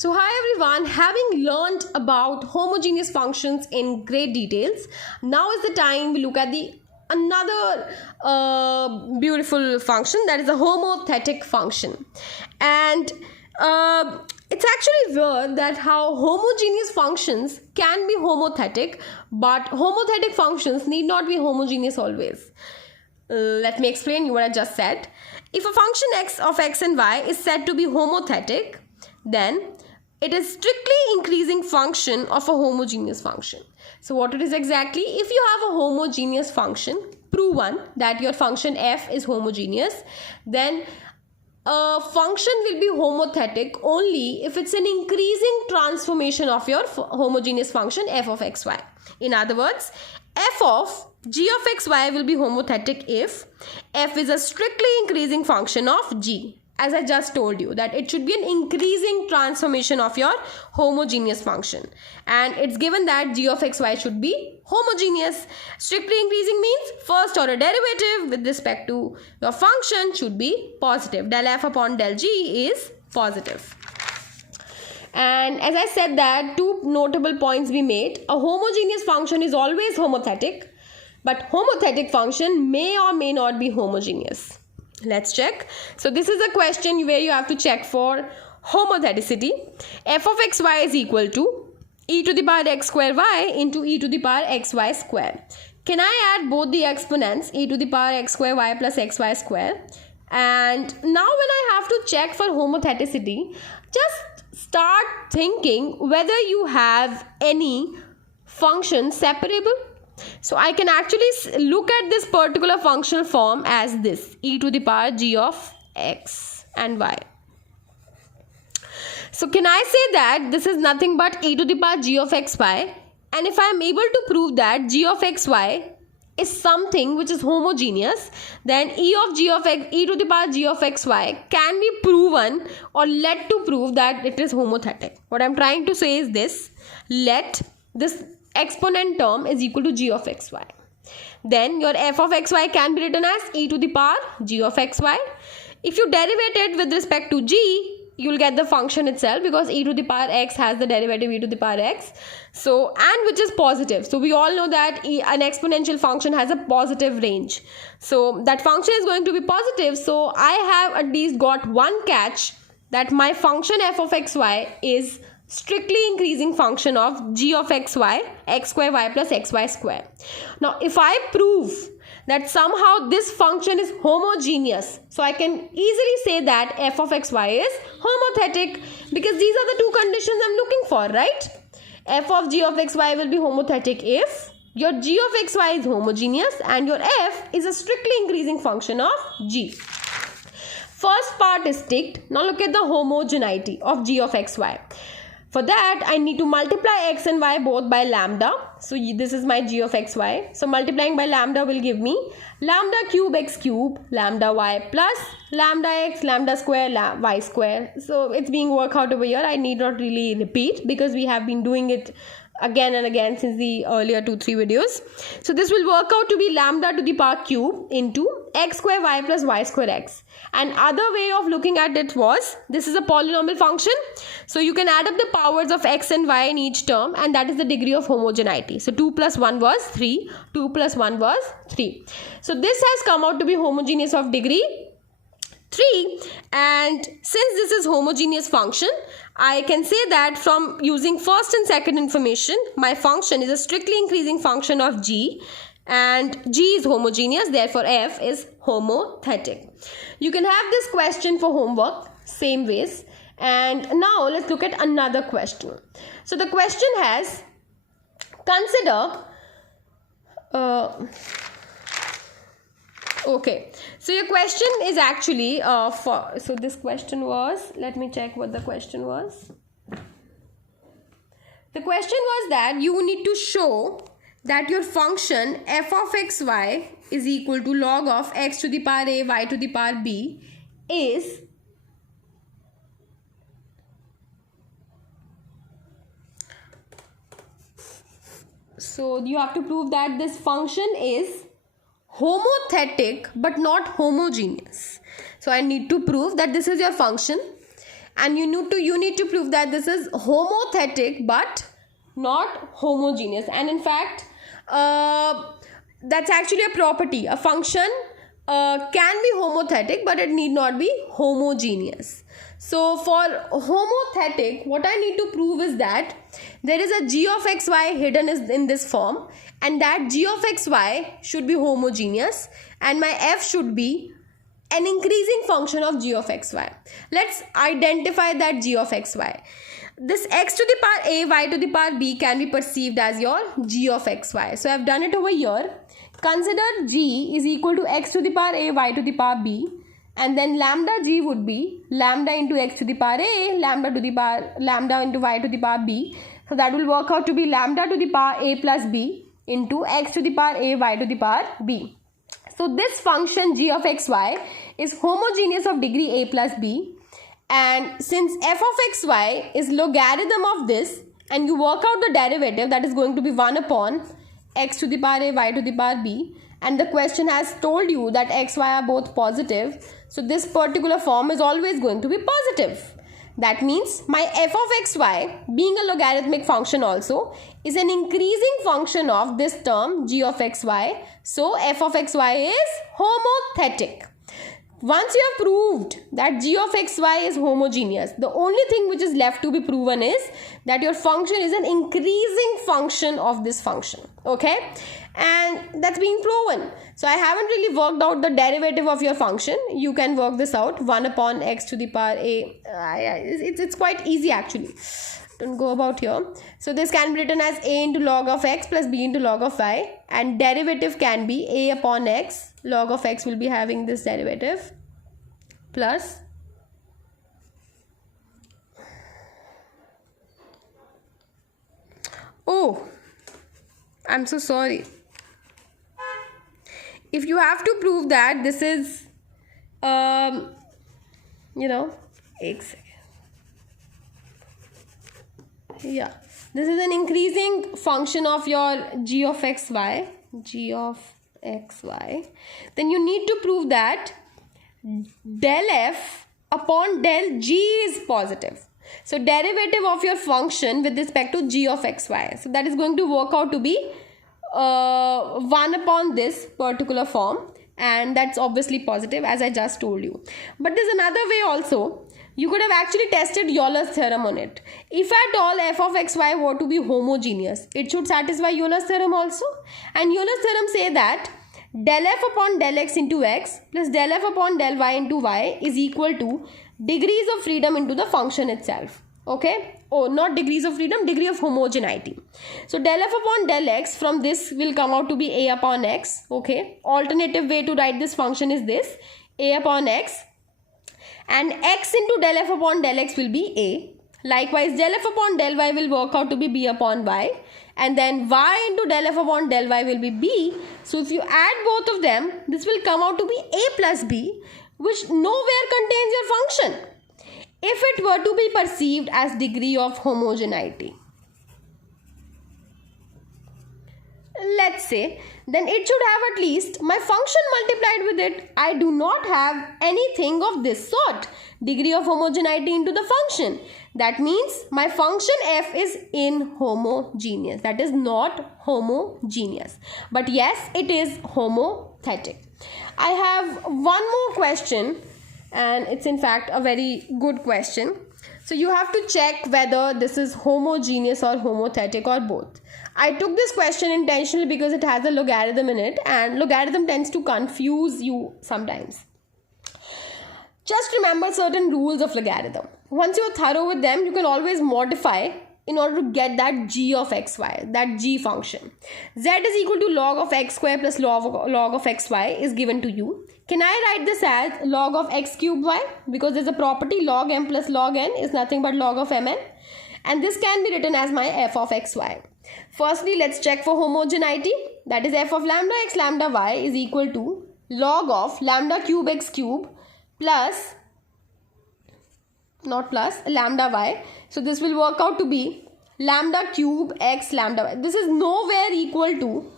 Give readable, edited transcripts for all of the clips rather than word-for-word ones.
So hi everyone, having learned about homogeneous functions in great details, now is the time we look at the another beautiful function, that is a homothetic function. And it's actually weird that how homogeneous functions can be homothetic, but homothetic functions need not be homogeneous always. Let me explain you what I just said. If a function x of x and y is said to be homothetic, then it is strictly increasing function of a homogeneous function. So what it is exactly? If you have a homogeneous function, prove one that your function f is homogeneous, then a function will be homothetic only if it's an increasing transformation of your homogeneous function f of xy. In other words, f of g of xy will be homothetic if f is a strictly increasing function of g. As I just told you, that it should be an increasing transformation of your homogeneous function, and it's given that g of xy should be homogeneous. Strictly increasing means first order derivative with respect to your function should be positive. Del f upon del g is positive. And as I said, that two notable points we made. A homogeneous function is always homothetic, but homothetic function may or may not be homogeneous. Let's check. So this is a question where you have to check for homotheticity. F of xy is equal to e to the power x square y into e to the power xy square. Can I add both the exponents, e to the power x square y plus xy square? And now when I have to check for homotheticity, just start thinking whether you have any function separable. So I can actually look at this particular functional form as this, e to the power g of x and y. So can I say that this is nothing but e to the power g of xy, and if I am able to prove that g of xy is something which is homogeneous, then e to the power g of xy can be proven or led to prove that it is homothetic. What I am trying to say is this: let this exponent term is equal to g of xy. Then your f of xy can be written as e to the power g of xy. If you derivate it with respect to g, you will get the function itself, because e to the power x has the derivative e to the power x. So, and which is positive. So we all know that an exponential function has a positive range. So that function is going to be positive. So I have at least got one catch, that my function f of xy is strictly increasing function of g of xy, x square y plus xy square. Now if I prove that somehow this function is homogeneous, so I can easily say that f of xy is homothetic, because these are the two conditions I'm looking for, right? F of g of xy will be homothetic if your g of xy is homogeneous and your f is a strictly increasing function of g. First part is ticked. Now look at the homogeneity of g of xy. For that, I need to multiply x and y both by lambda. So this is my g of xy. So multiplying by lambda will give me lambda cube x cube, lambda y plus lambda x, lambda square, y square. So it's being worked out over here. I need not really repeat, because we have been doing it again and again since the earlier 2-3 videos. So this will work out to be lambda to the power cube into x square y plus y square x. And other way of looking at it was, this is a polynomial function, so you can add up the powers of x and y in each term, and that is the degree of homogeneity. So 2 plus 1 was 3, 2 plus 1 was 3. So this has come out to be homogeneous of degree 3, and since this is homogeneous function, I can say that from using first and second information, my function is a strictly increasing function of g, and g is homogeneous, therefore f is homothetic. You can have this question for homework same ways. And now let's look at another question. So the question has, consider okay, so your question is actually so this question was, let me check what the question was. The question was that you need to show that your function f of xy is equal to log of x to the power a y to the power b is so you have to prove that this function is homothetic but not homogeneous. So I need to prove that this is your function and you need to prove that this is homothetic but not homogeneous. And in fact, that's actually a property. A function can be homothetic, but it need not be homogeneous. So for homothetic, what I need to prove is that there is a g of xy hidden in this form, and that g of xy should be homogeneous, and my f should be an increasing function of g of xy. Let's identify that g of xy. This x to the power a, y to the power b can be perceived as your g of xy. So I have done it over here. Consider g is equal to x to the power a, y to the power b, and then lambda g would be lambda into x to the power a, lambda into y to the power b. So that will work out to be lambda to the power a plus b into x to the power a, y to the power b. So this function g of xy is homogeneous of degree a plus b, and since f of xy is logarithm of this, and you work out the derivative, that is going to be 1 upon x to the power a, y to the power b, and the question has told you that x, y are both positive, so this particular form is always going to be positive. That means my f of xy, being a logarithmic function also, is an increasing function of this term g of xy, so f of xy is homothetic. Once you have proved that g of xy is homogeneous, the only thing which is left to be proven is that your function is an increasing function of this function. Okay, and that's been proven. So I haven't really worked out the derivative of your function. You can work this out. 1 upon x to the power a. It's quite easy actually. Don't go about here. So this can be written as a into log of x plus b into log of y, and derivative can be a upon x. Log of x will be having this derivative plus I'm so sorry. If you have to prove that this is x, yeah, this is an increasing function of your g of xy, then you need to prove that del f upon del g is positive. So derivative of your function with respect to g of xy, so that is going to work out to be 1 upon this particular form, and that's obviously positive as I just told you. But there's another way also. You could have actually tested Euler's theorem on it. If at all f of xy were to be homogeneous, it should satisfy Euler's theorem also. And Euler's theorem say that del f upon del x into x plus del f upon del y into y is equal to degrees of freedom into the function itself. Okay? Oh, not degrees of freedom, degree of homogeneity. So del f upon del x, from this will come out to be a upon x. Okay? Alternative way to write this function is this, a upon x, and x into del f upon del x will be a. Likewise, del f upon del y will work out to be b upon y, and then y into del f upon del y will be b. So if you add both of them, this will come out to be a plus b, which nowhere contains your function if it were to be perceived as degree of homogeneity. Let's say, then it should have at least my function multiplied with it. I do not have anything of this sort, degree of homogeneity into the function. That means my function f is inhomogeneous. That is not homogeneous. But yes, it is homothetic. I have one more question, and it's in fact a very good question. So you have to check whether this is homogeneous or homothetic or both. I took this question intentionally because it has a logarithm in it, and logarithm tends to confuse you sometimes. Just remember certain rules of logarithm. Once you are thorough with them, you can always modify in order to get that g of xy, that g function. Z is equal to log of x square plus log of xy is given to you. Can I write this as log of x cube y? Because there's a property log m plus log n is nothing but log of mn. And this can be written as my f of xy. Firstly, let's check for homogeneity. That is f of lambda x lambda y is equal to log of lambda cube x cube plus, not plus, lambda y. So this will work out to be lambda cube x lambda y. This is nowhere equal to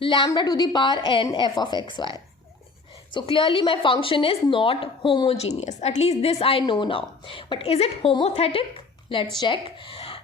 lambda to the power n f of xy. So clearly my function is not homogeneous. At least this I know now. But is it homothetic? Let's check.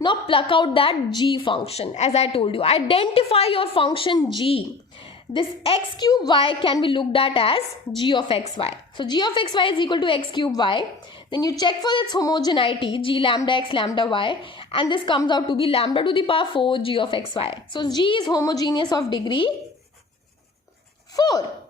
Now pluck out that g function. As I told you, identify your function g. This x cube y can be looked at as g of xy. So g of xy is equal to x cube y. Then you check for its homogeneity, g lambda x lambda y, and this comes out to be lambda to the power 4 g of xy. So g is homogeneous of degree 4.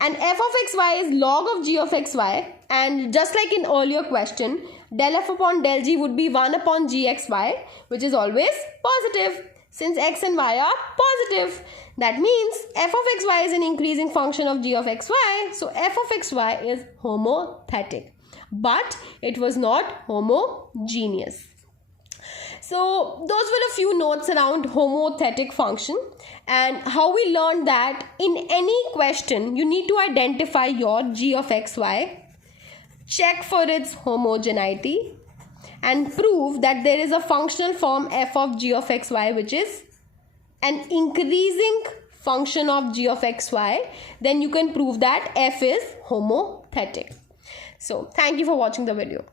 And f of xy is log of g of xy, and just like in earlier question, del f upon del g would be 1 upon gxy, which is always positive since x and y are positive. That means f of xy is an increasing function of g of xy, so f of xy is homothetic. But it was not homogeneous. So those were a few notes around homothetic function and how we learned that in any question you need to identify your g of xy, check for its homogeneity, and prove that there is a functional form f of g of xy which is an increasing function of g of xy. Then you can prove that f is homothetic. So thank you for watching the video.